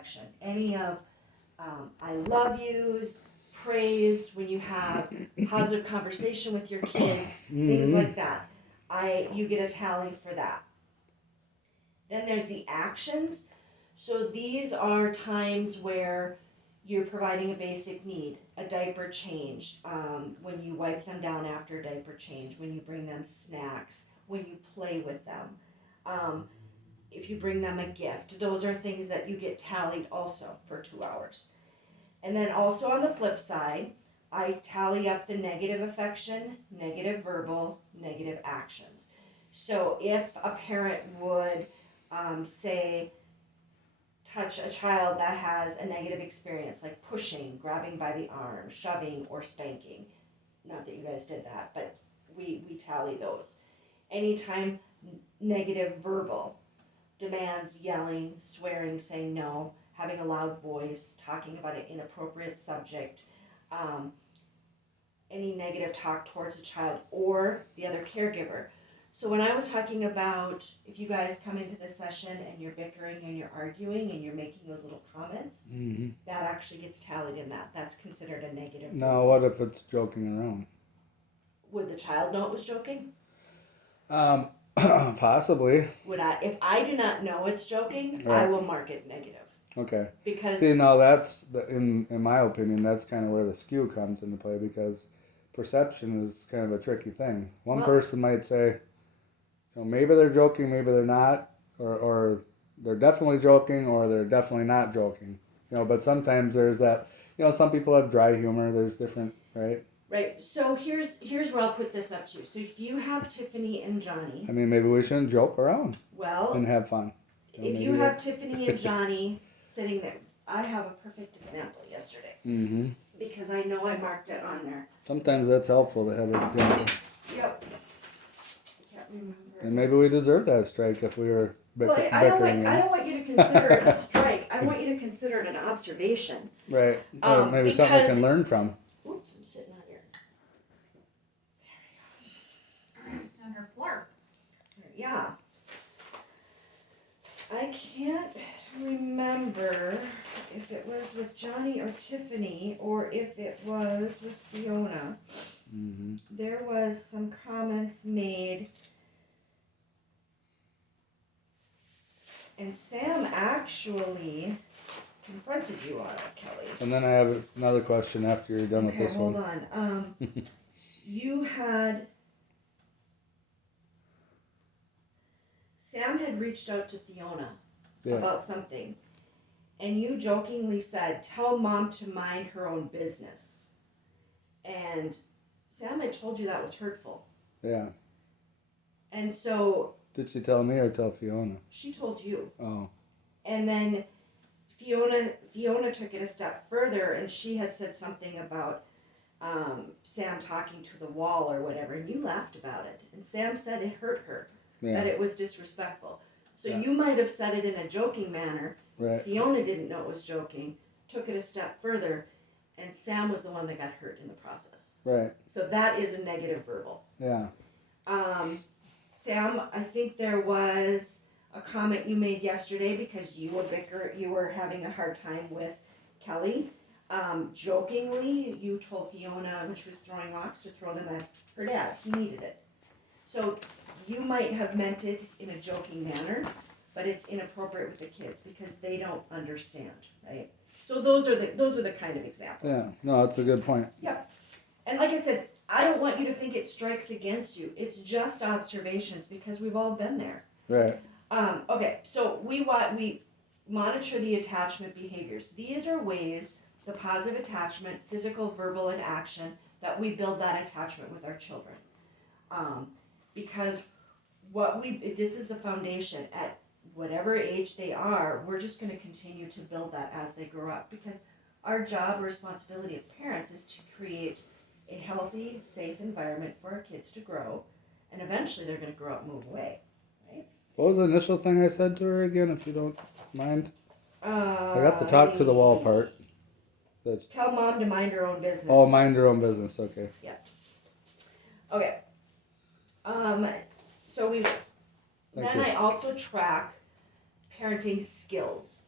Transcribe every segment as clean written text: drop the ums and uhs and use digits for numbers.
affection, any of I love yous, praise, when you have positive conversation with your kids, things like that. You get a tally for that. Then there's the actions. So these are times where you're providing a basic need, a diaper change, when you wipe them down after a diaper change, when you bring them snacks, when you play with them, if you bring them a gift. Those are things that you get tallied also for 2 hours. And then also on the flip side, I tally up the negative affection, negative verbal, negative actions. So if a parent would say, touch a child that has a negative experience, like pushing, grabbing by the arm, shoving, or spanking. Not that you guys did that, but we tally those. Anytime negative verbal, demands, yelling, swearing, saying no, having a loud voice, talking about an inappropriate subject, any negative talk towards a child or the other caregiver. So when I was talking about if you guys come into the session and you're bickering and you're arguing and you're making those little comments, that actually gets tallied in that. That's considered a negative. Now, what if it's joking around? Would the child know it was joking? Possibly. If I do not know it's joking, right, I will mark it negative. Okay. Because see, now that's in my opinion, that's kind of where the skew comes into play, because perception is kind of a tricky thing. One person might say, maybe they're joking, maybe they're not, or they're definitely joking, or they're definitely not joking. But sometimes there's that. Some people have dry humor. There's different, right? Right. So here's where I'll put this up to. So if you have Tiffany and Johnny, I mean, maybe we shouldn't joke around. Well, and have fun. If you have Tiffany and Johnny sitting there, I have a perfect example yesterday. Because I know I marked it on there. Sometimes that's helpful to have an example. Yep. I can't remember. And maybe we deserve that strike if we were bickering. I don't want you to consider it a strike. I want you to consider it an observation. Right. Maybe something we can learn from. Oops, I'm sitting on here. There we go. It's on her floor. Yeah. I can't remember if it was with Johnny or Tiffany or if it was with Fiona. There was some comments made, and Sam actually confronted you on it, Kelly. And then I have another question after you're done with this one. Hold on. You had... Sam had reached out to Fiona about something, and you jokingly said, tell Mom to mind her own business. And Sam had told you that was hurtful. Yeah. And so... Did she tell me or tell Fiona? She told you. Oh. And then Fiona took it a step further, and she had said something about Sam talking to the wall or whatever, and you laughed about it. And Sam said it hurt her. Yeah. That it was disrespectful. So you might have said it in a joking manner. Right. Fiona didn't know it was joking, took it a step further, and Sam was the one that got hurt in the process. Right. So that is a negative verbal. Yeah. Sam, I think there was a comment you made yesterday because you were having a hard time with Kelly. Jokingly, you told Fiona when she was throwing rocks to throw them at her dad. He needed it. So you might have meant it in a joking manner, but it's inappropriate with the kids because they don't understand, right? So those are the kind of examples. Yeah, no, that's a good point. Yep. And like I said, I don't want you to think it strikes against you. It's just observations because we've all been there. Right. Okay, so we monitor the attachment behaviors. These are ways, the positive attachment, physical, verbal, and action, that we build that attachment with our children. Because this is a foundation. At whatever age they are, we're just going to continue to build that as they grow up, because our job or responsibility of parents is to create a healthy, safe environment for our kids to grow, and eventually they're going to grow up and move away, right? What was the initial thing I said to her again, if you don't mind? I got the talk to the wall part. Tell Mom to mind her own business. Oh, mind her own business, okay. Yeah. Okay. So I also track parenting skills.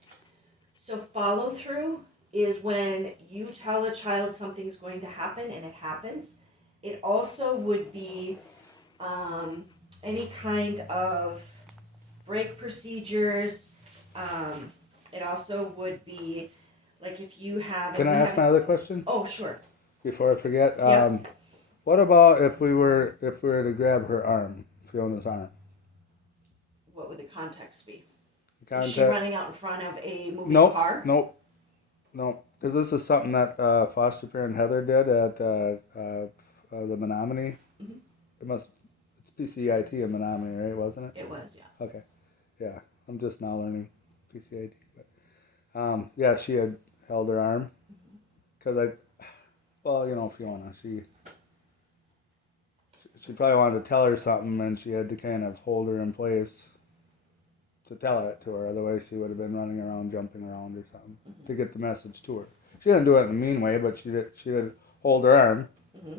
So follow through is when you tell a child something's going to happen and it happens. It also would be any kind of break procedures. It also would be like if you have. Can I ask my other question Oh, sure. before I forget? Yeah. What about if we were to grab her arm, Fiona's arm? What would the context be? Contact? Is she running out in front of a moving Nope, car? Nope. Because this is something that foster parent Heather did at the Menominee. Mm-hmm. It's PCIT in Menominee, right? Wasn't it? It was, yeah. Okay. Yeah, I'm just now learning PCIT. But yeah, she had held her arm because Fiona, she probably wanted to tell her something, and she had to kind of hold her in place to tell it to her. Otherwise, she would have been running around, jumping around or something to get the message to her. She didn't do it in a mean way, but she did hold her arm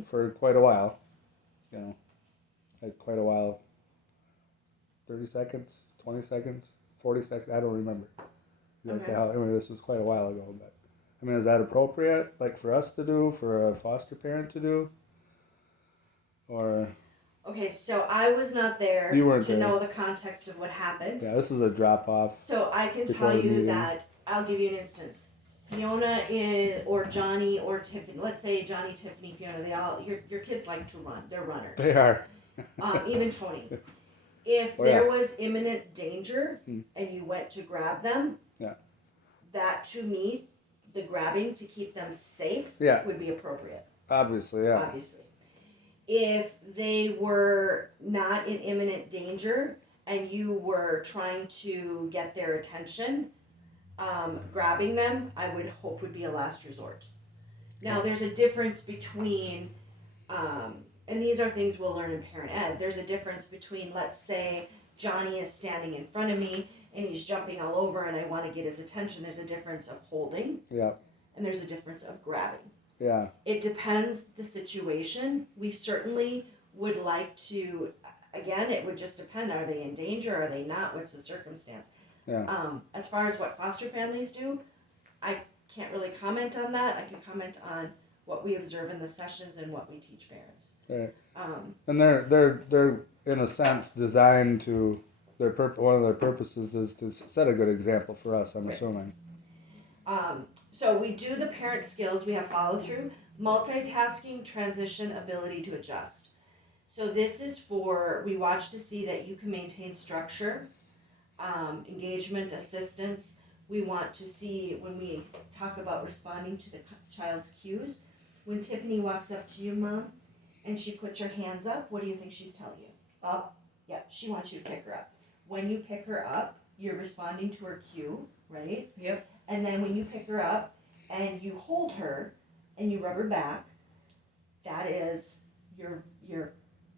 for quite a while. Like quite a while. 30 seconds, 20 seconds, 40 seconds. I don't remember. Okay. This was quite a while ago, but I mean, is that appropriate, like for us to do, for a foster parent to do, or? Okay, so I was not there You weren't to there. know the context of what happened. Yeah, this is a drop off. So I can before tell the you meeting. that I'll give you an instance. Fiona or Johnny or Tiffany. Let's say Johnny, Tiffany, Fiona. Your kids like to run. They're runners. They are. Even Tony. If there was imminent danger and you went to grab them, that to me, the grabbing to keep them safe would be appropriate. Obviously, yeah. Obviously. If they were not in imminent danger and you were trying to get their attention, grabbing them, I would hope would be a last resort. Now, there's a difference between, and these are things we'll learn in parent ed, there's a difference between, let's say, Johnny is standing in front of me and he's jumping all over and I want to get his attention. There's a difference of holding. Yeah. And there's a difference of grabbing. Yeah. It depends the situation. We certainly would like to, again, it would just depend. Are they in danger? Are they not? What's the circumstance? Yeah. As far as what foster families do, I can't really comment on that. I can comment on what we observe in the sessions and what we teach parents. Right. And they're in a sense designed to one of their purposes is to set a good example for us. I'm assuming. So we do the parent skills. We have follow through, multitasking, transition, ability to adjust. So this is we watch to see that you can maintain structure, engagement, assistance. We want to see when we talk about responding to the child's cues. When Tiffany walks up to you, Mom, and she puts her hands up, what do you think she's telling you? Up. Yep, she wants you to pick her up. When you pick her up, you're responding to her cue, right? Yep. And then when you pick her up and you hold her and you rub her back, that is your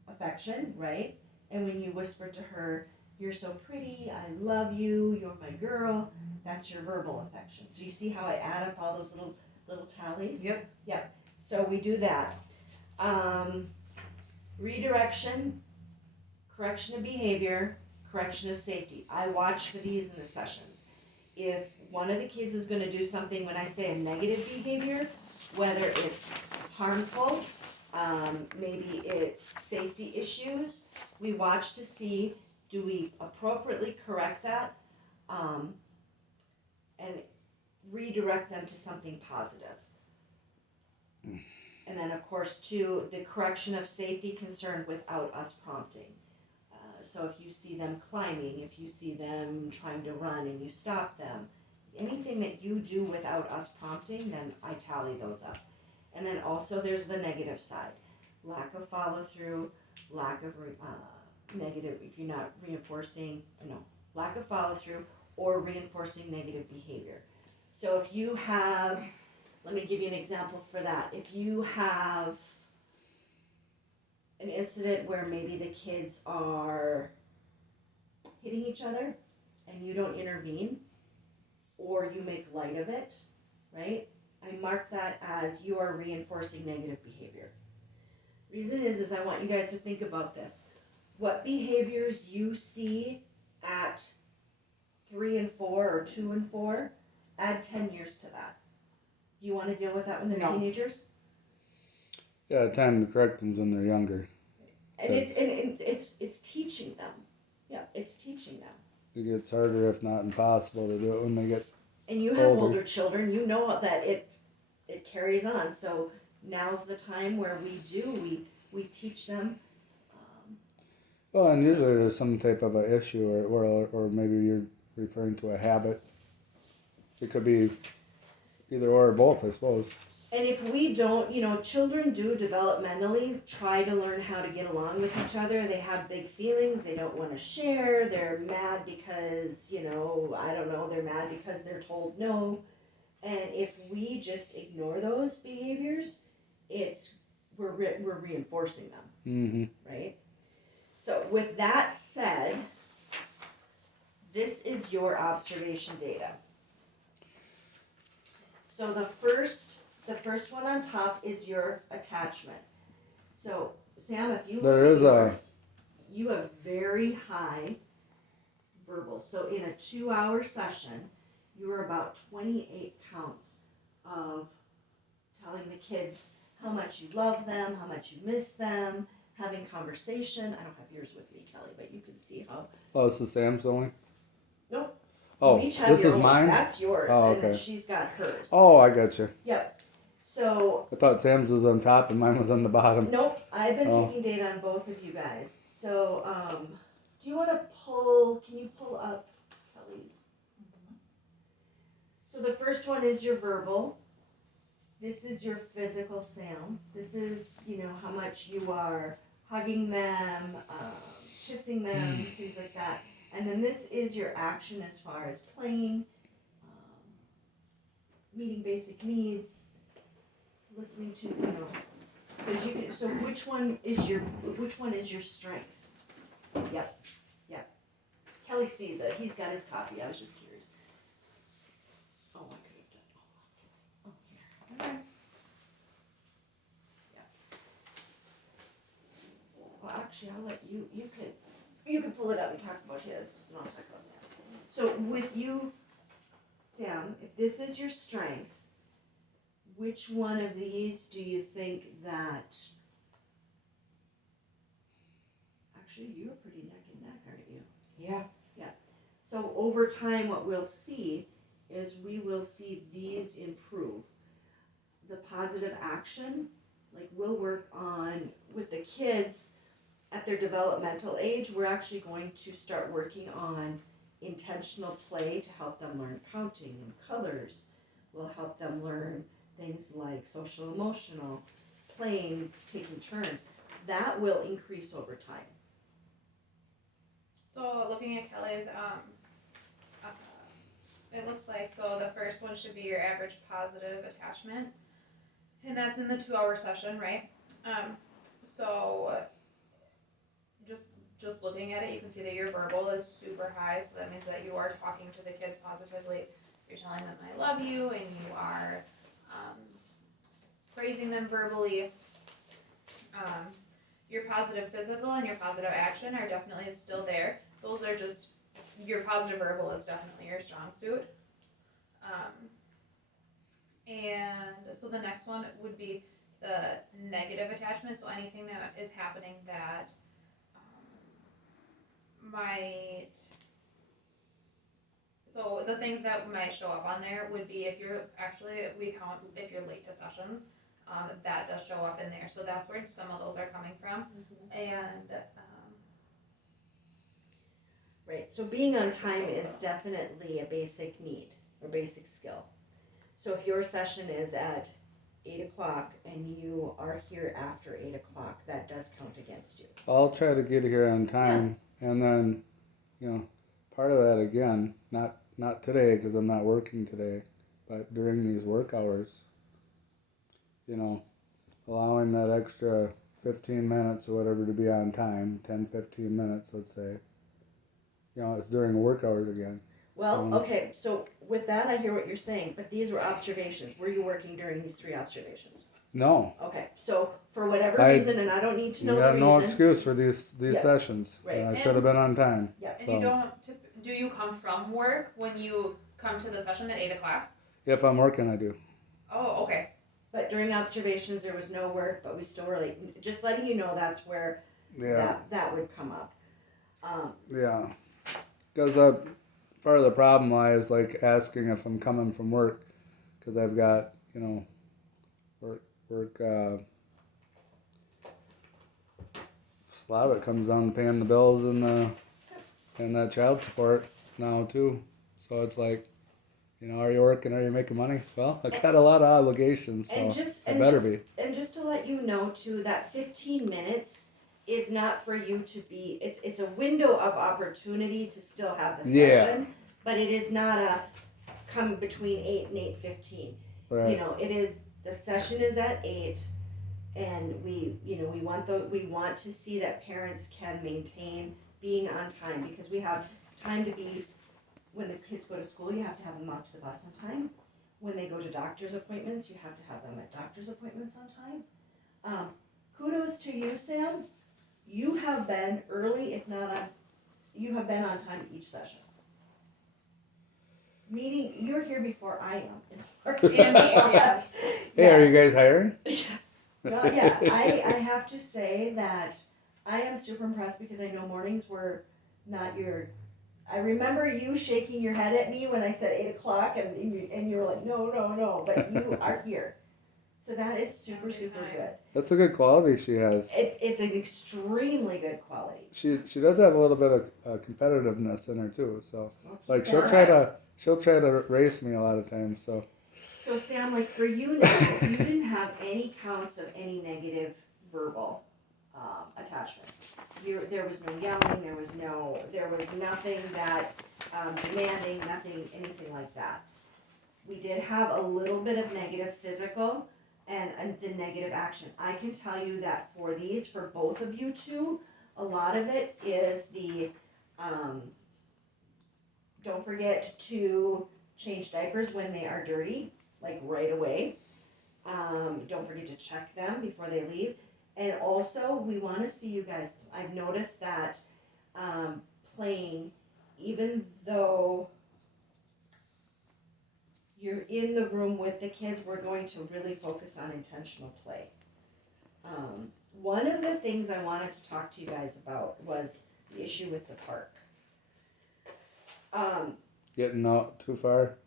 affection, right? And when you whisper to her, "You're so pretty, I love you, you're my girl," that's your verbal affection. So you see how I add up all those little tallies? Yep. Yep. So we do that. Redirection, correction of behavior, correction of safety. I watch for these in the sessions. If one of the kids is going to do something, when I say a negative behavior, whether it's harmful, maybe it's safety issues, we watch to see, do we appropriately correct that and redirect them to something positive. And then, of course, too, the correction of safety concern without us prompting. So if you see them climbing, if you see them trying to run and you stop them, anything that you do without us prompting, then I tally those up. And then also there's the negative side. Lack of follow through, lack of negative, if you're not reinforcing, lack of follow through or reinforcing negative behavior. So if you have, let me give you an example for that. If you have an incident where maybe the kids are hitting each other and you don't intervene or you make light of it, right? I mark that as you are reinforcing negative behavior. Reason is I want you guys to think about this. What behaviors you see at 3 and 4 or 2 and 4 add 10 years to that. Do you want to deal with that when they're No. teenagers? Yeah, time to correct them when they're younger. And it's teaching them. Yeah, it's teaching them. It gets harder, if not impossible, to do it when they get. And you have Older. older children, you know that it carries on. So now's the time where we teach them. Well, and usually there's some type of a issue, or maybe you're referring to a habit. It could be either or both, I suppose. And if we don't, children do developmentally try to learn how to get along with each other. They have big feelings. They don't want to share. They're mad because, I don't know, they're mad because they're told no. And if we just ignore those behaviors, we're reinforcing them, Mm-hmm. right? So with that said, this is your observation data. So the first one on top is your attachment. So Sam, if you look There at is yours, you have very high verbal. So in a 2-hour session, you are about 28 counts of telling the kids how much you love them, how much you miss them, having conversation. I don't have yours with me, Kelly, but you can see how. Oh, it's the Sam's only? Nope. Oh, You each have this your is own. mine? That's yours, Oh, and then okay. she's got hers. Oh, I got you. Yep. So I thought Sam's was on top and mine was on the bottom. nope, I've been Oh. taking data on both of you guys. So, do you want to can you pull up Kelly's? So the first one is your verbal. This is your physical sound. This is, how much you are hugging them, kissing them, things like that. And then this is your action as far as playing, meeting basic needs, listening to, so which one is your strength? Yep. Kelly sees it. He's got his copy. I was just curious. Oh, I could have done. Oh, here. Okay. Yeah. Well, actually, I'll let you. You can pull it up and talk about his, and I'll talk about Sam. So with you, Sam, if this is your strength, which one of these do you think that? Actually, you're pretty neck and neck, aren't you? Yeah. So over time, what we'll see is we will see these improve. The positive action, like we'll work on with the kids at their developmental age, we're actually going to start working on intentional play to help them learn counting and colors. We'll help them learn things like social emotional, playing, taking turns. That will increase over time. So looking at Kelly's, it looks like, so the first one should be your average positive attachment, and that's in the 2-hour session, right? So just looking at it, you can see that your verbal is super high, so that means that you are talking to the kids positively. You're telling them I love you, and you are praising them verbally. Your positive physical and your positive action are definitely still there. Those are just, your positive verbal is definitely your strong suit. And so the next one would be the negative attachment, so anything that is happening that so the things that might show up on there would be if you're if you're late to sessions, that does show up in there. So that's where some of those are coming from. And Right, so being on time is definitely a basic need or basic skill. So if your session is at 8 o'clock and you are here after 8 o'clock, that does count against you. I'll try to get here on time, and then, part of that again, not today because I'm not working today, but during these work hours, allowing that extra 15 minutes or whatever to be on time, 10, 15 minutes, let's say. It's during work hours again. Well, okay, so with that, I hear what you're saying, but these were observations. Were you working during these 3 observations? No. Okay, so for whatever reason, and I don't need to know You the have reason. no excuse for these Yeah. sessions. Right. I should have been on time. Yeah. and you don't, do you come from work when you come to the session at 8 o'clock? If I'm working, I do. Oh, okay. But during observations, there was no work, but we still were late. Just letting you know that's where Yeah, that would come up. yeah. Because part of the problem lies like asking if I'm coming from work, because I've got work. A lot of it comes down to paying the bills and that child support now too. So it's like, are you working? Are you making money? Well, I got a lot of obligations, so I better be. And just to let you know too, that 15 minutes is not for you to be. It's a window of opportunity to still have the session, but it is not a come between 8 and 8:15. Right. It is the session is at 8, and we want to see that parents can maintain being on time, because we have time to be. When the kids go to school, you have to have them out to the bus on time. When they go to doctor's appointments, you have to have them at doctor's appointments on time. Kudos to you, Sam. You have been early, if not on, you have been on time each session. Meeting, you're here before I am. Yes. Hey, are you guys hiring? Well, yeah, I have to say that I am super impressed, because I know mornings were not your. I remember you shaking your head at me when I said 8 o'clock, and you were like, no, but you are here. So that is super good. That's a good quality she has. It's an extremely good quality. She does have a little bit of competitiveness in her too. So Well, keep like that she'll try to race me a lot of times. So Sam, like for you now, you didn't have any counts of any negative verbal attachment. There was no yelling. There was nothing that demanding, anything like that. We did have a little bit of negative physical and the negative action. I can tell you that for both of you two, a lot of it is the don't forget to change diapers when they are dirty, like right away. Don't forget to check them before they leave. And also, we want to see you guys. I've noticed that playing, even though you're in the room with the kids, we're going to really focus on intentional play. One of the things I wanted to talk to you guys about was the issue with the park. Getting out too far.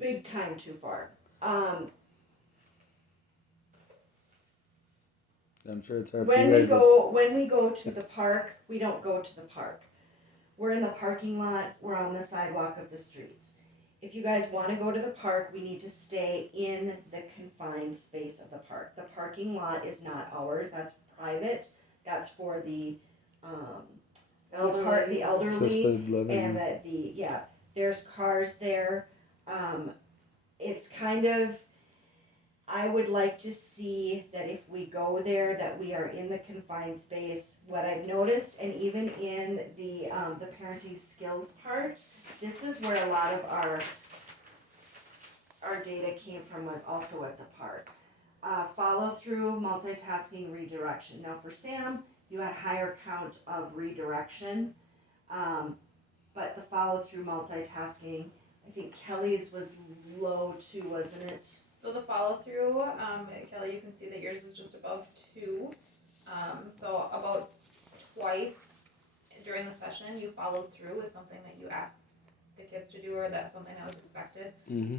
Big time too far. I'm sure it's hard When for you guys. when we go to the park, we don't go to the park. We're in the parking lot, we're on the sidewalk of the streets. If you guys want to go to the park, we need to stay in the confined space of the park. The parking lot is not ours, that's private. That's for the elderly Assisted living. and there's cars there. It's kind of, I would like to see that if we go there, that we are in the confined space. What I've noticed, and even in the parenting skills part, this is where a lot of our data came from, was also at the park. Follow through, multitasking, redirection. Now for Sam, you had higher count of redirection, but the follow through, multitasking, I think Kelly's was low too, wasn't it? So the follow through, Kelly, you can see that yours is just above 2. So about twice during the session, you followed through with something that you asked the kids to do, or that's something that was expected. Mm-hmm.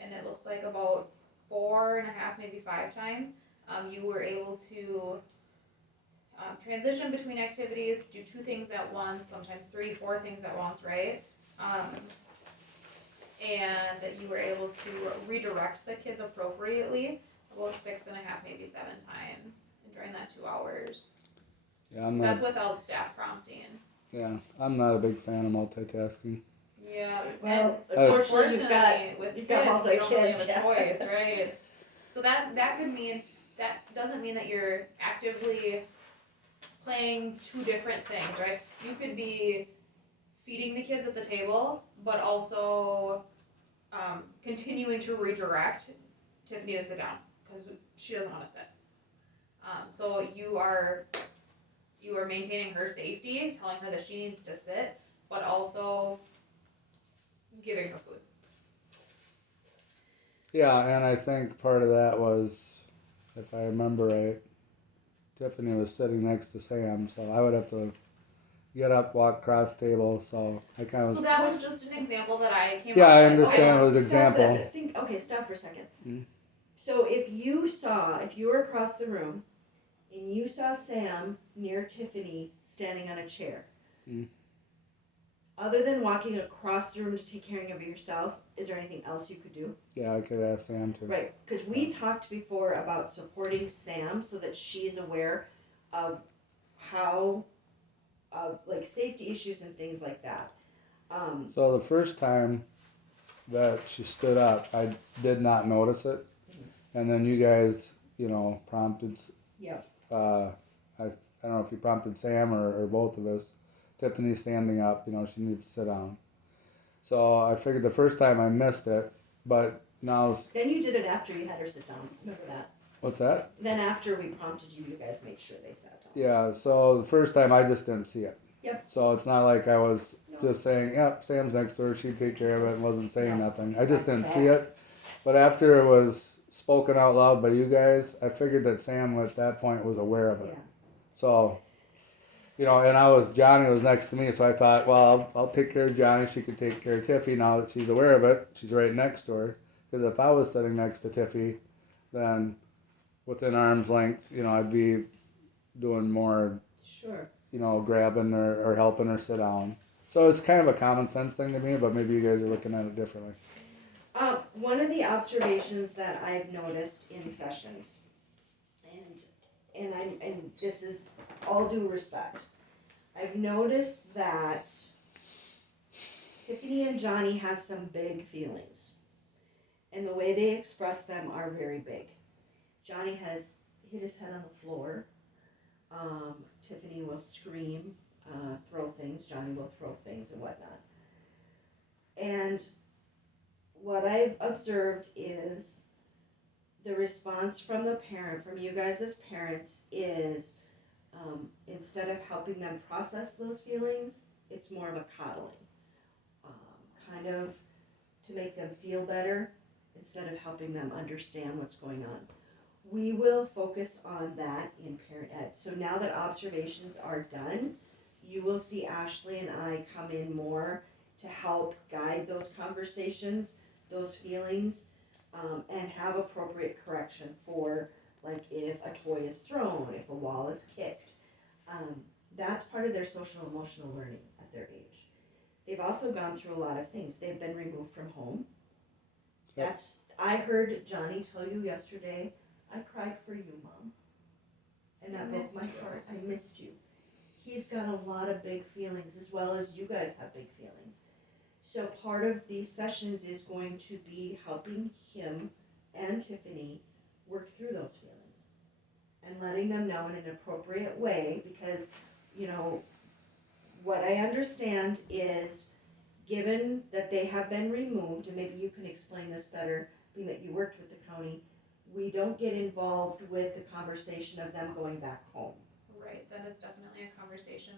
And it looks like about 4.5, maybe 5 times, you were able to transition between activities, do 2 things at once, sometimes 3, 4 things at once, right? And you were able to redirect the kids appropriately about 6.5, maybe 7 times during that 2 hours. Yeah, That's without staff prompting. Yeah, I'm not a big fan of multitasking. Yeah, Well, and unfortunately, with you've kids, got we don't really multi-kids, have a choice, right? So that could mean, that doesn't mean that you're actively playing 2 different things, right? You could be feeding the kids at the table, but also continuing to redirect Tiffany to sit down, because she doesn't want to sit. So you are maintaining her safety, telling her that she needs to sit, but also giving her food. Yeah, and I think part of that was, if I remember right, Tiffany was sitting next to Sam, so I would have to get up, walk across the table. So I kind of So was. that was just an example that I came Yeah, up I with. understand. Okay, it was stop for that example. minute. Okay, stop for a second. Mm. So if you were across the room and you saw Sam near Tiffany standing on a chair, Mm. other than walking across the room to take care of yourself, is there anything else you could do? Yeah, I could ask Sam too. Right, because we talked before about supporting Sam so that she's aware of how, of like safety issues and things like that. So the first time that she stood up, I did not notice it, and then you guys, prompted. Yep. I don't know if you prompted Sam or both of us. Tiffany standing up, she needs to sit down. So I figured the first time I missed it, but now. Then you did it after you had her sit down. Remember that? What's that? Then after we prompted you, you guys made sure they sat down. Yeah, so the first time I just didn't see it. Yep. So it's not like I was No. just saying, yep, Sam's next door, she'd take care of it, and wasn't saying No. nothing. I just didn't see it. But after it was spoken out loud by you guys, I figured that Sam at that point was aware of it. Yeah. So, and Johnny was next to me, so I thought, well, I'll take care of Johnny, she could take care of Tiffy now that she's aware of it. She's right next to her. Because if I was sitting next to Tiffy, then within arm's length, I'd be doing more, Sure. grabbing or helping her sit down. So it's kind of a common sense thing to me, but maybe you guys are looking at it differently. One of the observations that I've noticed in sessions, and this is all due respect, I've noticed that Tiffany and Johnny have some big feelings, and the way they express them are very big. Johnny has hit his head on the floor. Tiffany will scream, throw things. Johnny will throw things and whatnot. And what I've observed is the response from the parent, from you guys as parents, is instead of helping them process those feelings, it's more of a coddling. Kind of to make them feel better instead of helping them understand what's going on. We will focus on that in parent ed. So now that observations are done, you will see Ashley and I come in more to help guide those conversations, those feelings, and have appropriate correction for, like, if a toy is thrown, if a wall is kicked. That's part of their social emotional learning at their age. They've also gone through a lot of things. They've been removed from home. Yep. I heard Johnny tell you yesterday, I cried for you, Mom. And that broke my heart. I missed you. He's got a lot of big feelings, as well as you guys have big feelings. So part of these sessions is going to be helping him and Tiffany work through those feelings and letting them know in an appropriate way, because, what I understand is, given that they have been removed, and maybe you can explain this better, being that you worked with the county, we don't get involved with the conversation of them going back home. Right, that is definitely a conversation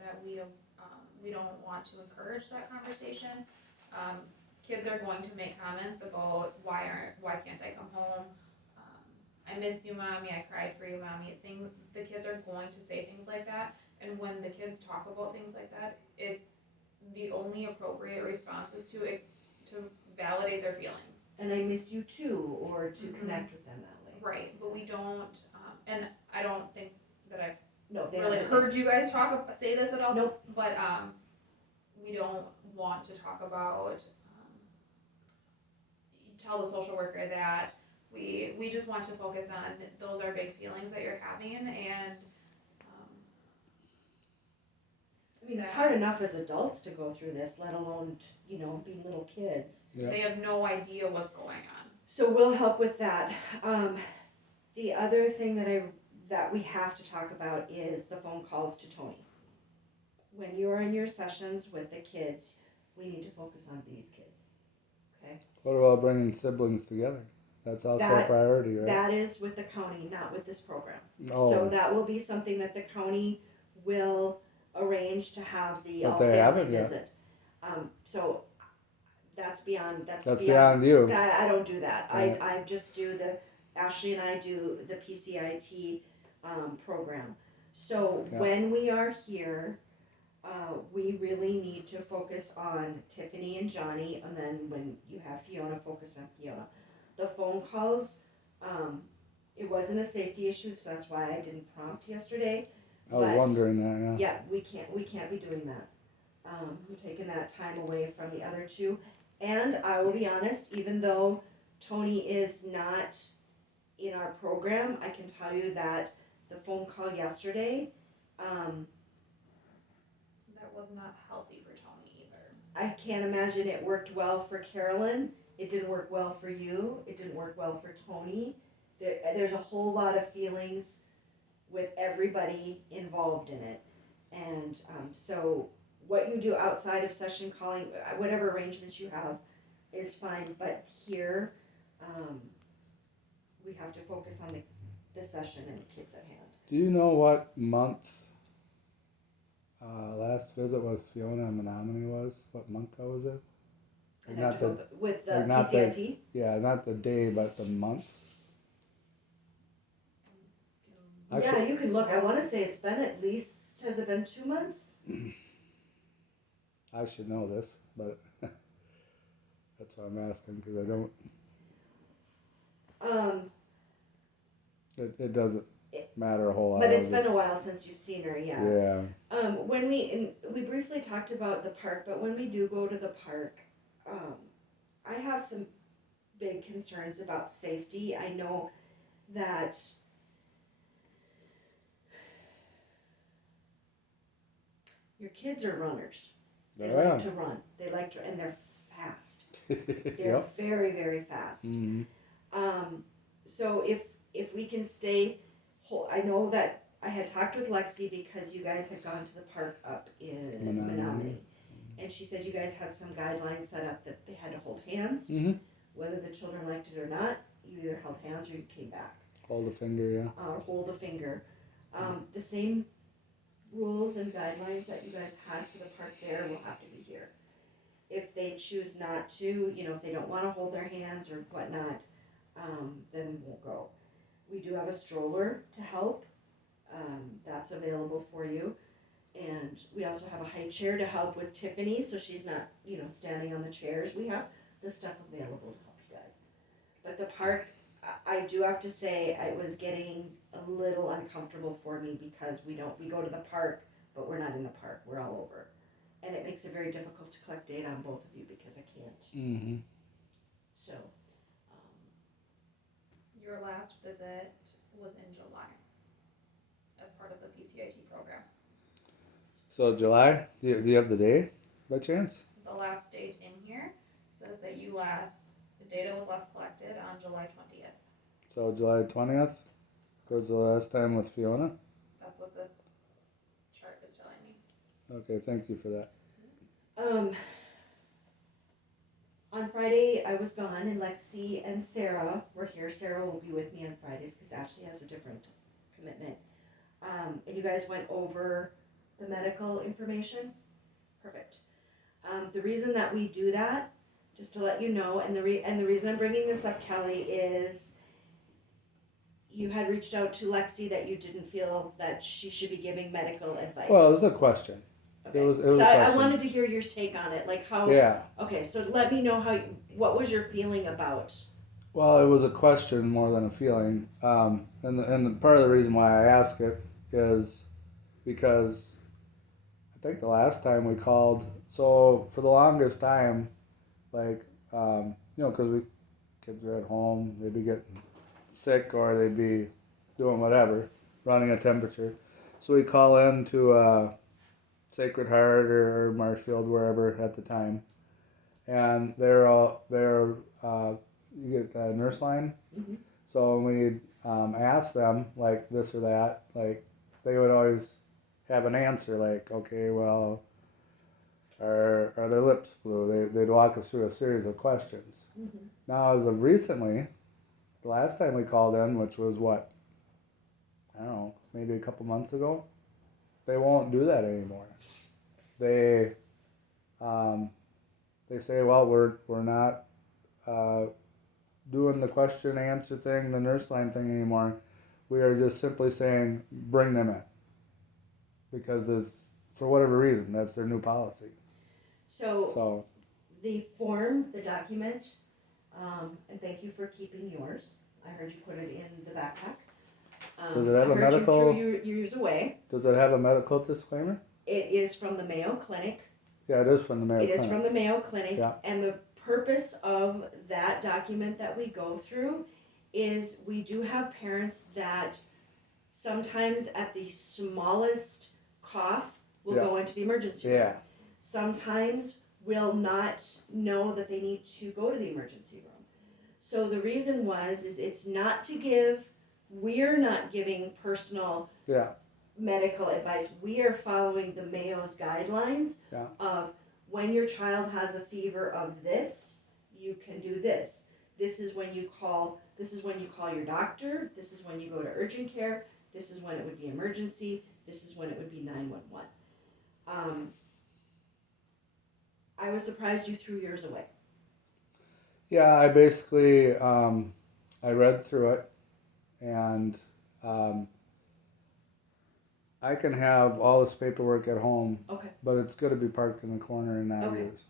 that we don't want to encourage that conversation. Kids are going to make comments about why can't I come home? I miss you, Mommy. I cried for you, Mommy. The kids are going to say things like that, and when the kids talk about things like that, the only appropriate response is to validate their feelings. And I miss you too, or to connect with them that way. Right, but we don't, and I don't think that I've They really haven't. heard you guys say this about. Nope. But we don't want to talk about. Tell the social worker that we just want to focus on those are big feelings that you're having, and. I mean, it's hard enough as adults to go through this, let alone, being little kids. Yeah. They have no idea what's going on. So we'll help with that. The other thing that we have to talk about is the phone calls to Tony. When you are in your sessions with the kids, we need to focus on these kids. Okay? What about bringing siblings together? That's also a priority, right? That is with the county, not with this program. Oh. So that will be something that the county will arrange to have the But they haven't yet. visit. So that's beyond, that's That's beyond, beyond you. I don't do that. Right. I just do Ashley and I do the PCIT, program. So Yeah. when we are here, we really need to focus on Tiffany and Johnny, and then when you have Fiona, focus on Fiona. The phone calls, it wasn't a safety issue, so that's why I didn't prompt yesterday. I was But- wondering that, yeah. Yeah, we can't be doing that. We're taking that time away from the other two. And I will be honest, even though Tony is not in our program, I can tell you that the phone call yesterday, That was not healthy for Tony either. I can't imagine it worked well for Carolyn. It didn't work well for you. It didn't work well for Tony. There's a whole lot of feelings with everybody involved in it. And so what you do outside of session calling, whatever arrangements you have is fine. But here, we have to focus on the session and the kids at hand. Do you know what month last visit with Fiona and Menominee was? What month that was in? I'd Not have to the- go with the like not the- PCIT. Yeah, not the day, but the month. Yeah, Actually, you can look. I want to say it's been at least, has it been 2 months? I should know this, but that's why I'm asking because I don't. It doesn't matter a whole lot. But I it's was been just- a while since you've seen her, yeah. Yeah. When we briefly talked about the park, but when we do go to the park, I have some big concerns about safety. I know that your kids are runners. They Yeah. like to run. They like to, and they're fast. They're Yep. very, very fast. Mm-hmm. So if we can stay whole, I know that I had talked with Lexi because you guys had gone to the park up in Menominee. Menominee. And she said you guys had some guidelines set up that they had to hold hands. Mm-hmm. Whether the children liked it or not, you either held hands or you came back. Hold a finger, yeah. Or hold a finger. The same rules and guidelines that you guys had for the park there will have to be here. If they choose not to, if they don't want to hold their hands or whatnot, then we won't go. We do have a stroller to help. That's available for you. And we also have a high chair to help with Tiffany, so she's not, standing on the chairs. We have the stuff available to help you guys. But the park, I do have to say, it was getting a little uncomfortable for me because we go to the park, but we're not in the park. We're all over. And it makes it very difficult to collect data on both of you because I can't. Mm-hmm. So, Your last visit was in July as part of the PCIT program. So July, do you have the day by chance? The last date in here says that the data was last collected on July 20th. So July 20th was the last time with Fiona. That's what this chart is telling me. Okay, thank you for that. on Friday I was gone and Lexi and Sarah were here. Sarah will be with me on Fridays because Ashley has a different commitment. And you guys went over the medical information. Perfect. The reason that we do that, just to let you know, and the reason I'm bringing this up, Kelly, is you had reached out to Lexi that you didn't feel that she should be giving medical advice. Well, it was a question. Okay. It was so a I question. wanted to hear your take on it, like how. Yeah. Okay, so let me know what was your feeling about. Well, it was a question more than a feeling, and part of the reason why I ask it is because I think the last time we called, so for the longest time, like because kids are at home, they'd be getting sick or they'd be doing whatever, running a temperature, so we call in to Sacred Heart or Marshfield, wherever at the time, and you get a nurse line. Mm-hmm. So when we ask them like this or that, like they would always have an answer like, okay, well, are their lips blue? They'd walk us through a series of questions. Mm-hmm. Now, as of recently, the last time we called in, which was what, I don't know, maybe a couple months ago, they won't do that anymore. They they say, well, we're not doing the question and answer thing, the nurse line thing anymore. We are just simply saying, bring them in. Because it's, for whatever reason, that's their new policy. So, the form, the document, and thank you for keeping yours. I heard you put it in the backpack. Does it have I a heard medical- you threw yours away. does it have a medical disclaimer? It is from the Mayo Clinic. Yeah, it is from the Mayo It Clinic. is from the Mayo Clinic, Yeah. and the purpose of that document that we go through is we do have parents that sometimes at the smallest cough will Yeah. go into the emergency room. Yeah. Sometimes will not know that they need to go to the emergency room. So the reason is it's not to give, we're not giving personal Yeah. medical advice. We are following the Mayo's guidelines Yeah. of when your child has a fever of this, you can do this. This is when you call your doctor. This is when you go to urgent care. This is when it would be emergency. This is when it would be 911. I was surprised you threw yours away. Yeah, I basically, I read through it, and I can have all this paperwork at home, Okay. but it's going to be parked in the corner and not Okay. used.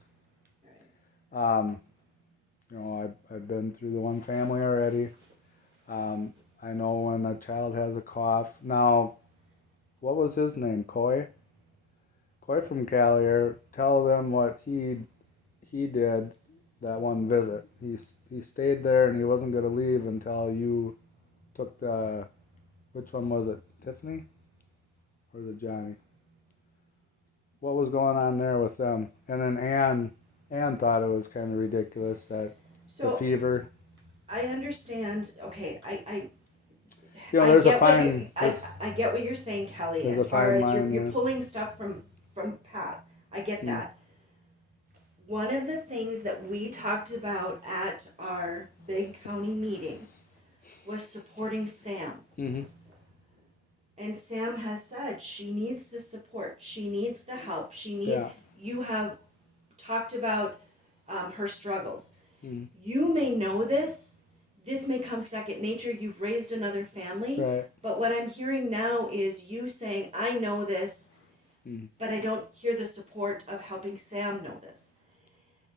I've been through the one family already. I know when a child has a cough. Now, what was his name? Coy from Callier. Tell them what he did that one visit. He stayed there and he wasn't going to leave until you took the, which one was it? Tiffany? Or was it Johnny? What was going on there with them? And then Anne thought it was kind of ridiculous that the fever. I understand. Okay, I There's a get fine. I get what you're saying, Kelly. There's As a far fine as line, you're yeah. pulling stuff from Pat, I get that. One of the things that we talked about at our big county meeting was supporting Sam. Mm-hmm. And Sam has said she needs the support. She needs the help. She needs. Yeah. You have talked about her struggles. Mm-hmm. You may know this. This may come second nature. You've raised another family. Right. But what I'm hearing now is you saying, I know this, but I don't hear the support of helping Sam know this.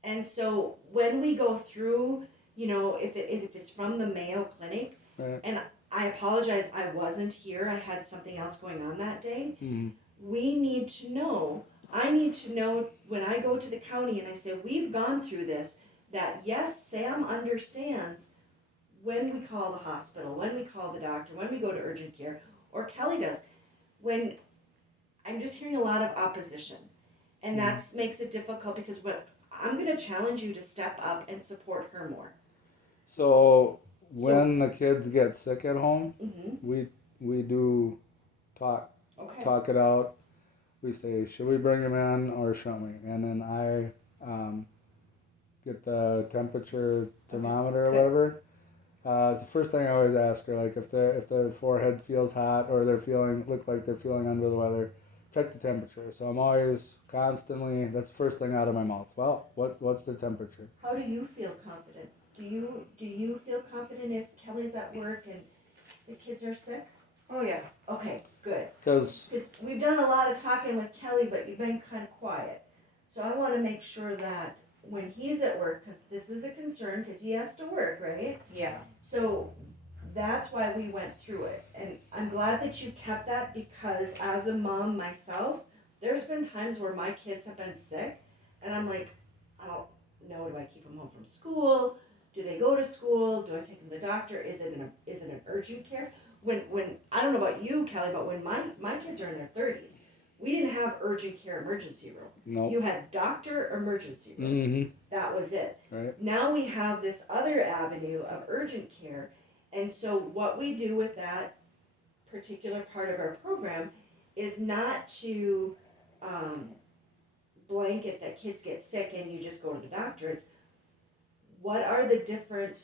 And so when we go through, if it's from the Mayo Clinic, Right. and I apologize, I wasn't here. I had something else going on that day. Mm-hmm. We need to know. I need to know when I go to the county and I say, we've gone through this, that yes, Sam understands when we call the hospital, when we call the doctor, when we go to urgent care, or Kelly does. When I'm just hearing a lot of opposition, and that makes it difficult because I'm going to challenge you to step up and support her more. So when the kids get sick at home, Mm-hmm. we do talk it out. We say, should we bring them in or shouldn't we? And then I get the temperature thermometer or whatever. The first thing I always ask her, like if their forehead feels hot or look like they're feeling under the weather, check the temperature. So I'm always constantly, that's the first thing out of my mouth. Well, what's the temperature? How do you feel confident? Do you feel confident if Kelly's at work and the kids are sick? Oh yeah. Okay, good. Because Because we've done a lot of talking with Kelly, but you've been kind of quiet. So I want to make sure that when he's at work, because this is a concern, because he has to work, right? Yeah. So that's why we went through it. And I'm glad that you kept that because as a mom myself, there's been times where my kids have been sick and I'm like, I don't know, do I keep them home from school? Do they go to school? Do I take them to the doctor? Is it an urgent care? When I don't know about you, Kelly, but when my kids are in their 30s, we didn't have urgent care emergency room. Nope. You had doctor emergency room. Mm-hmm. That was it. Right. Now we have this other avenue of urgent care. And so what we do with that particular part of our program is not to blanket that kids get sick and you just go to the doctor. It's what are the different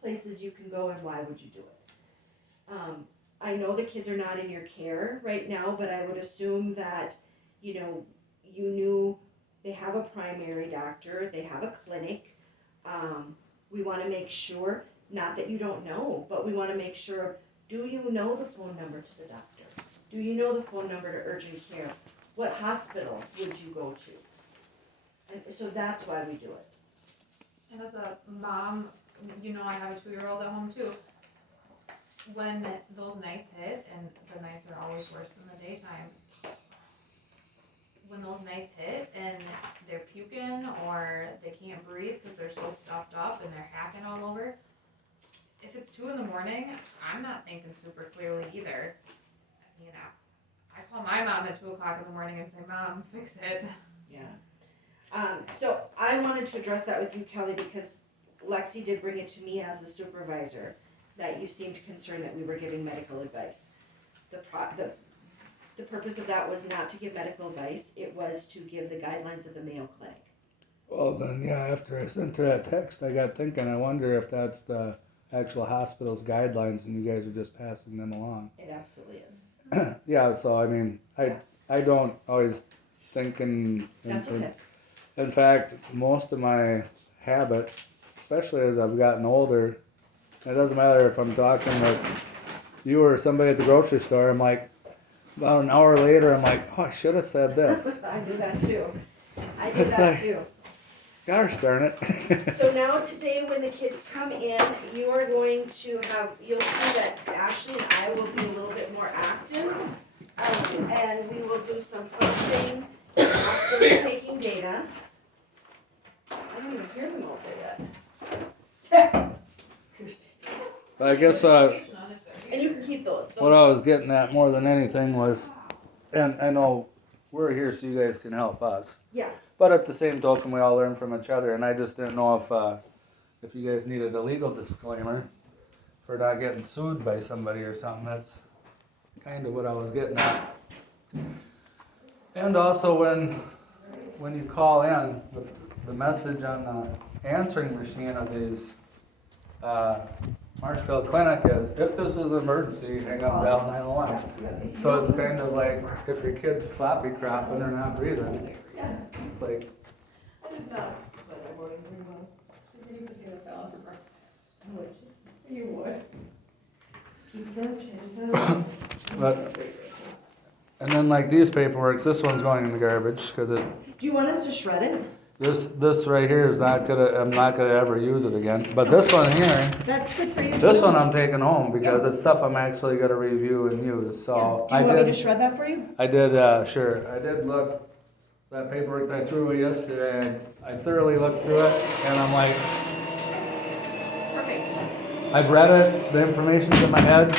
places you can go and why would you do it? I know the kids are not in your care right now, but I would assume that, you knew they have a primary doctor, they have a clinic. We wanna make sure, not that you don't know, but we wanna make sure, do you know the phone number to the doctor? Do you know the phone number to urgent care? What hospital would you go to? And so that's why we do it. And as a mom, I have a 2-year-old at home too. When those nights hit, and the nights are always worse than the daytime, when those nights hit and they're puking or they can't breathe because they're so stuffed up and they're hacking all over, if it's 2 a.m, I'm not thinking super clearly either. I call my mom at 2 o'clock in the morning and say, Mom, fix it. Yeah. So I wanted to address that with you, Kelly, because Lexi did bring it to me as a supervisor, that you seemed concerned that we were giving medical advice. The purpose of that was not to give medical advice, it was to give the guidelines of the Mayo Clinic. Well, then, yeah, after I sent her that text, I got thinking, I wonder if that's the actual hospital's guidelines and you guys are just passing them along. It absolutely is. Yeah, so I mean, I don't always think That's okay. in fact, most of my habit, especially as I've gotten older, it doesn't matter if I'm talking with you or somebody at the grocery store, I'm like, about an hour later, I'm like, oh, I should have said this. I do that too. I do It's that like- too. Gosh darn it. So now today when the kids come in, you are going to you'll see that Ashley and I will be a little bit more active. And we will do some prompting, also taking data. I don't even hear them over yet. I guess And you can keep those. what I was getting at more than anything was, and I know we're here so you guys can help us. Yeah. But at the same token, we all learn from each other, and I just didn't know if you guys needed a legal disclaimer for not getting sued by somebody or something. That's kind of what I was getting at. And also when you call in, the message on the answering machine of these Marshfield Clinic is, if this is an emergency, hang up, dial 911. So it's kind of like if your kid's floppy cropping or not breathing. It's like, You would. Pizza. but, and then like these paperwork, this one's going in the garbage because Do you want us to shred it? this right here is not gonna, I'm not gonna ever use it again. But this one here, That's good for you. this too. one I'm taking home because it's stuff I'm actually gonna review and use. So Do you want me to shred that for you? I did, sure. I did look, that paperwork that I threw away yesterday, I thoroughly looked through it, and I'm like, Perfect. I've read it, the information's in my head,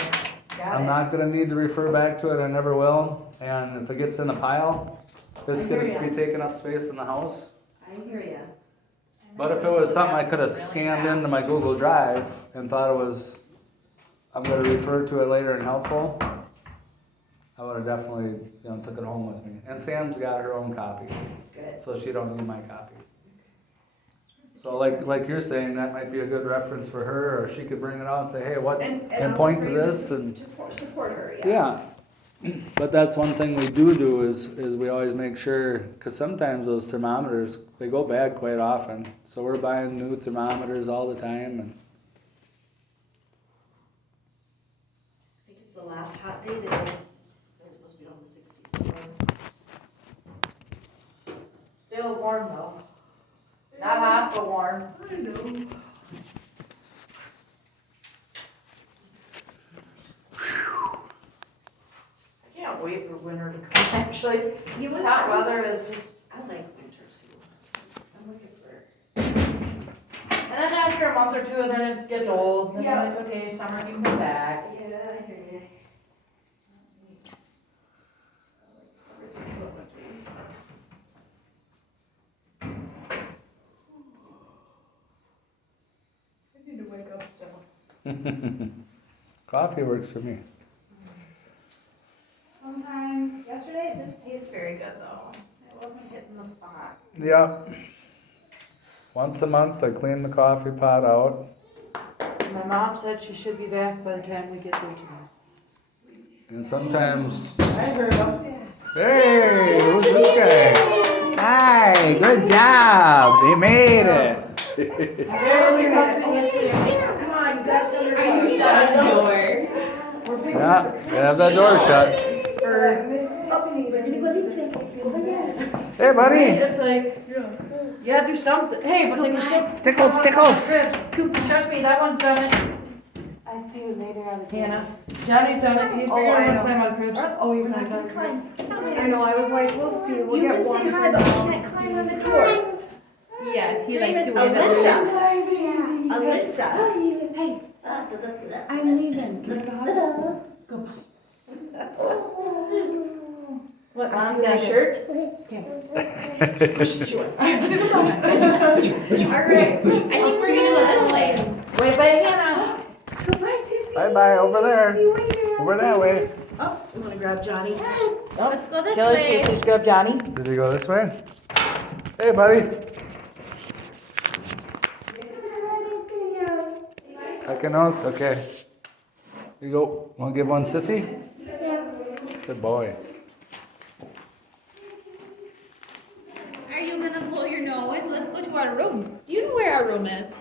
Got I'm it. not gonna need to refer back to it, I never will, and if it gets in a pile, it's I gonna hear ya. be taking up space in the house. I hear ya. But if it was something I could have scanned into my Google Drive and thought it was, I'm gonna refer to it later and helpful, I would have definitely, took it home with me. And Sam's got her own copy, Good. so she don't need my copy. So like you're saying, that might be a good reference for her, or she could bring it out and say, hey, what, and also point for to you this and. Support her, yeah. Yeah, but that's one thing we do is we always make sure, because sometimes those thermometers, they go bad quite often. So we're buying new thermometers all the time, and I think it's the last hot day today. It's supposed to be on the 60s. Still warm though. Not hot, but warm. I know. I can't wait for winter to come, actually. You This know, hot weather is just, I like winter too. I'm looking for. and then after a month or two, then it gets old. And Yeah. then it's okay, summer can come back. Yeah, I hear you. I need to wake up still. coffee works for me. Sometimes, yesterday it didn't taste very good though. It wasn't hitting the spot. Yeah. Once a month, I clean the coffee pot out. My mom said she should be back by the time we get there tomorrow. And sometimes, I heard them. hey, who's this guy? Hi, good job. He made it. Where's your husband yesterday? Come on, you gotta see your Are you shutting the door? Yeah, have that door shut. Hey, buddy. It's like, you gotta do something. Hey, but they can still. Tickles, tickles. Cooper, trust me, that one's done it. I see you later on the Hannah. Johnny's done it. He's Oh, figured I out how to know. climb out of cribs. Oh, you're not gonna climb. I know, I was like, we'll see, we'll You get can one say for hi, but you now. can't climb on the door. Yes, he Your name likes is to wave at Alyssa. Louise. Alyssa. Hey, I'm leaving. Give it a hug. Go bye. What, I'll Mom, see you got a later. shirt? Alright. I think we're gonna go this way. Wait by Hannah. Goodbye, Tiffany. Bye bye, over there. See you later. Over that way. Oh, I'm gonna grab Johnny. Let's go this Kelly, way. please grab Johnny. Did he go this way? Hey, buddy. Equinos, okay. Here you go. Want to give one sissy? Good boy. Are you gonna blow your nose? Let's go to our room. Do you know where our room is?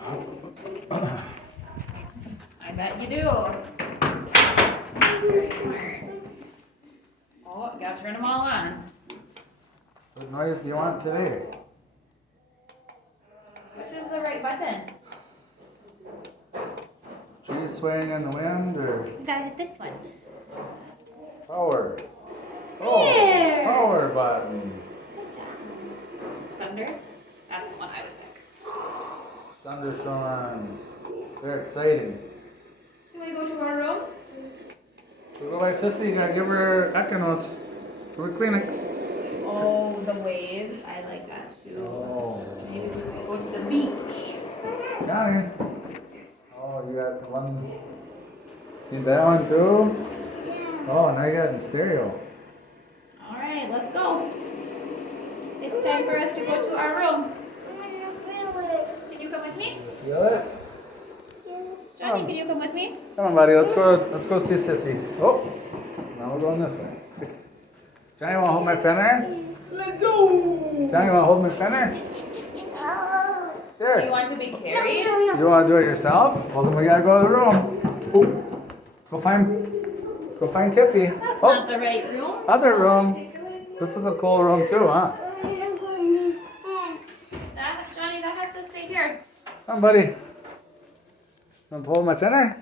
I bet you do. Very smart. Oh, gotta turn them all on. What noise do you want today? Which is the right button? Trees swaying in the wind or We gotta hit this one. power? Oh, There. power button. Good job. Thunder? That's the one I would pick. Thunderstorms. They're exciting. Can we go to our room? So go by Sissy, you gotta give her Equinos. Give her Kleenex. Oh, the waves. I like that too. Oh. You go to the beach. Johnny. Oh, you got the one. Need that one too? Oh, now you got it in stereo. All right, let's go. It's time for us to go to our room. Can you come with me? Feel it? Johnny, can you come with me? Come on, buddy. Let's go see Sissy. Oh, now we're going this way. Johnny, wanna hold my fender? Let's go. Johnny, wanna hold my fender? Do you Sure. want to be carried? You wanna do it yourself? Well, then we gotta go to the room. Oh, go find Tiffy. That's Oh, not the right room. other room. This is a cool room too, huh? Johnny, that has to stay here. Come on, buddy. Wanna hold my fender?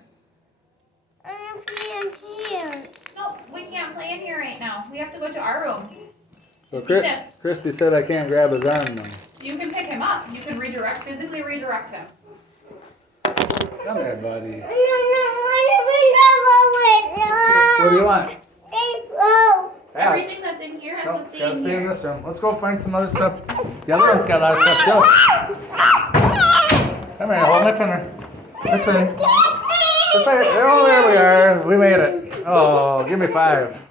No, we can't play in here right now. We have to go to our room. So It's Tiff. Christy said I can't grab his arm though. You can pick him up. You can physically redirect him. Come here, buddy. What do you want? Pass. Everything that's in here has Nope, to it's stay gotta in stay in here. this room. Let's go find some other stuff. The other one's got a lot of stuff too. Come here, hold my finger. This way. This way. Oh, there we are. We made it. Oh, give me 5.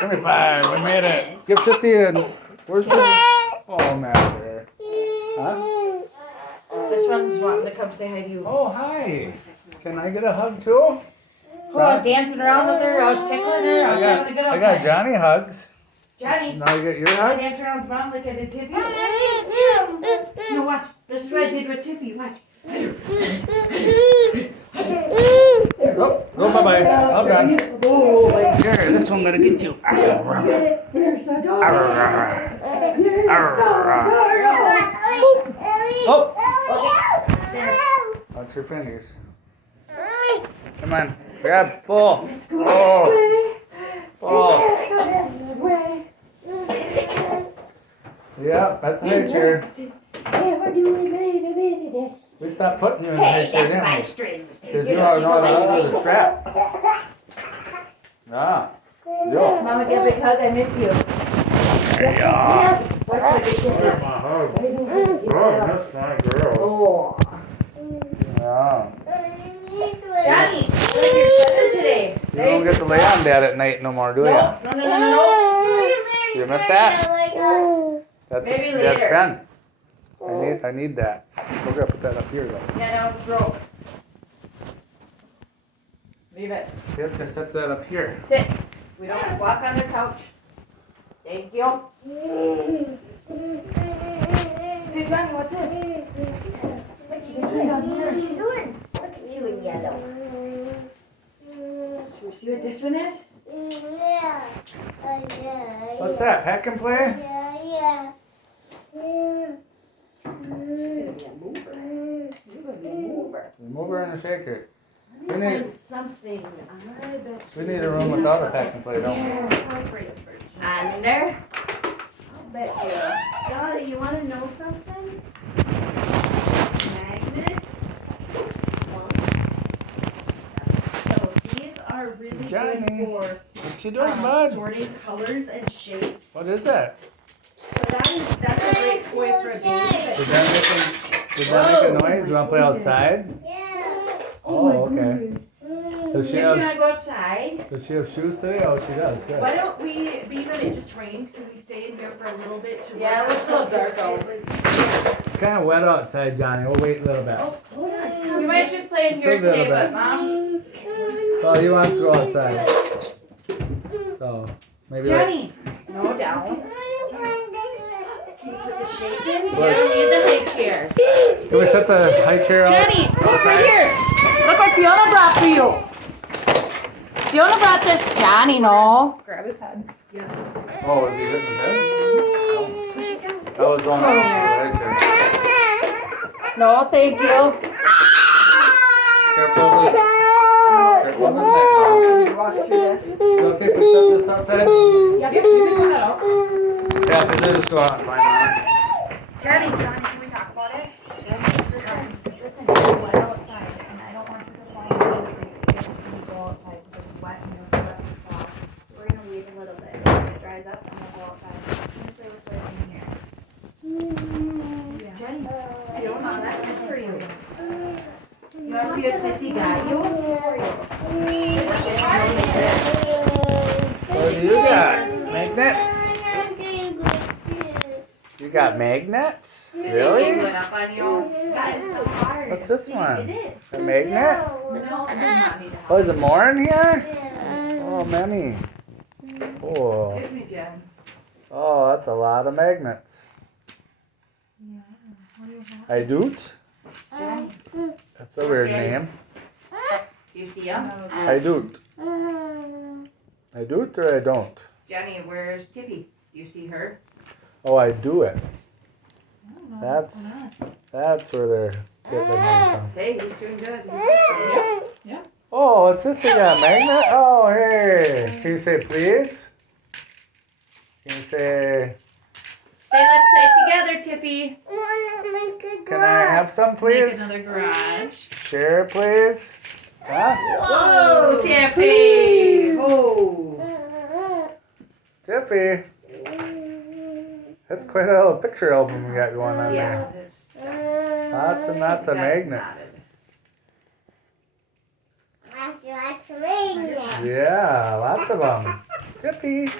Give me 5. We made it. Give Sissy and where's Sissy? Oh, Master. Huh? This one's wanting to come say hi to you. Oh, hi. Can I get a hug too? Oh, I was dancing around with her. I was tickling her. I was having a good I old got time. Johnny hugs. Johnny, Now you get your I hugs. danced around with Mom like I did Tiffy. No, watch. This is what I did with Tiffy. Watch. Oh, go bye-bye. All done. Oh, like, Here, this one gonna get you. there's a dog. Oh, There. watch your fingers. Come on, grab, pull. Oh, pull. This way. Yeah, that's a high chair. Never do we made a bit of this. We stopped putting you in the high Hey, chair, that's my didn't strings. we? Because you are not under the strap. Ah, yo. Mama, give a big hug. I missed you. Yeah. Watch my big kisses. my hug. Yeah. that's my girl. Oh. Yeah. Johnny, look at your sweater today. You don't get to lay on Dad at night no more, do you? No. You missed that? That's Maybe Dad's later. pen. I need that. We're gonna put that up here though. Yeah, no, it's broke. Leave it. Dad's gonna set that up here. Sit. We don't walk on the couch. Thank you. Hey, Johnny, what's this? What you doing down here? What you doing? Look at you in yellow. Should we see what this one is? What's that? Peck and play? Move her and a shaker. We need, Find something. I bet we need a room without a peck and play, don't we? Under. I'll bet you. Donna, you want to know something? Magnets. So these are really Johnny, good for what you doing, bud? sorting colors and shapes. What is that? So that's a great toy for a baby. Did that make a noise? You want to play outside? Oh, okay. Does she You have, wanna go outside? does she have shoes today? Oh, she does. Good. Why don't we, being that it just rained, can we stay in here for a little bit to Yeah, work it's on so dark this? out. It was- It's kind of wet outside, Johnny. We'll wait a little bit. Oh, hold on. We might just play in here Still a little today, but bit. Mom. Oh, he wants to go outside. So, maybe like, Johnny. No, down. Can you put the shape in? You don't need the high chair. can we set the high chair out? Johnny, look right here. Look what Fiona brought for you. Fiona brought this. Johnny, no. Grab his head. Oh, is he hitting his head? That was wrong. The high chair. No, thank you. Careful with careful with that. Walk through this. Is it okay if we set this outside? Yep, you can put that out. Yeah, because they just go out and find out. Johnny, can we talk about it? Listen, it's wet outside, and I don't want you to find out if you go outside because it's wet and you'll sweat and fall. We're gonna wait a little bit. When it dries up, and we'll go outside. I'm gonna play with Liz in here. Johnny, I don't want that for you. You want to see what Sissy got you? What do you got? Magnets? You got magnets? Really? Going up on you. God, it's so hard. What's this one? It is. A magnet? No, I did not need to Oh, is there more in here? Oh, many. Oh, Give me, Jen. oh, that's a lot of magnets. I doot? Jen, That's a weird Okay. name. do you see him? I doot. I doot or I don't? Jenny, where's Tiffy? Do you see her? Oh, I do it. I don't know That's- what's going on. That's where they're getting their name from. Hey, he's doing good. Oh, what's this? You got a magnet? Oh, hey. Can you say please? Can you say, Say let's play together, Tiffy. can I have some, Make please? another garage. Share, please. Huh? Whoa, Tiffy! Oh. Tiffy. That's quite a little picture album we got going on Yeah. there. Lots and lots of magnets. Yeah, lots of them. Tiffy.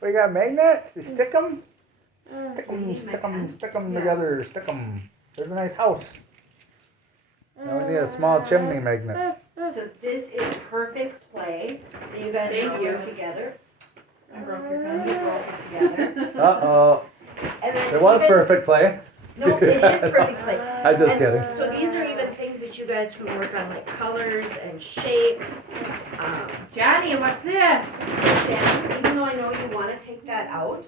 We got magnets? You stick them? Stick them together. Stick them. There's a nice house. Now we need a small chimney magnet. So this is perfect play. You guys Thank all you. work together. I broke your pen. You broke it together. Uh-oh. And then It was even- perfect play. No, it is perfect play. I'm just And kidding. So these are even things that you guys can work on, like colors and shapes. Johnny, what's this? So Sam, even though I know you want to take that out,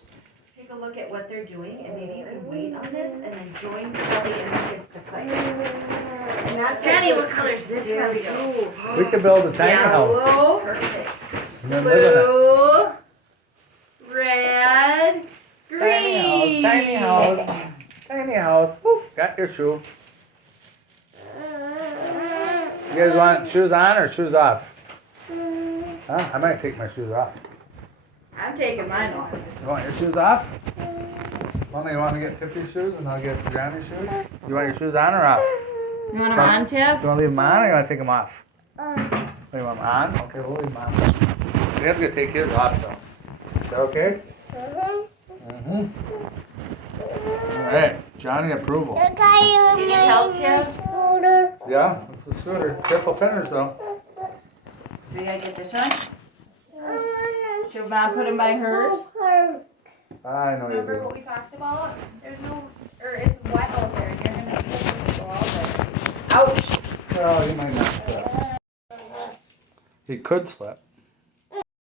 take a look at what they're doing, and maybe you can wait on this and then join Kelly and the kids to play. And that's Johnny, what color is this? There we go. We could build a tiny house Yellow, Perfect. and then live in it. blue, red, green. Tiny house. Tiny house. Woo, got your shoe. You guys want shoes on or shoes off? Huh? I might take my shoes off. I'm taking mine off. You want your shoes off? Well, you want to get Tiffy's shoes and I'll get Johnny's shoes? You want your shoes on or off? You want them on, Tiff? You want to leave them on or you want to take them off? Oh, you want them on? Okay, we'll leave them on. We have to take his off though. Is that okay? Mm-hmm. Alright, Johnny approval. Do you need help, Tiff? Yeah, it's the scooter. Careful fenders though. Do we gotta get this one? Should Mom put him by hers? I know you Remember do. what we talked about? There's no, or it's wet out there, and you're gonna be able to go out there. Ouch! Well, he might not slip. He could slip.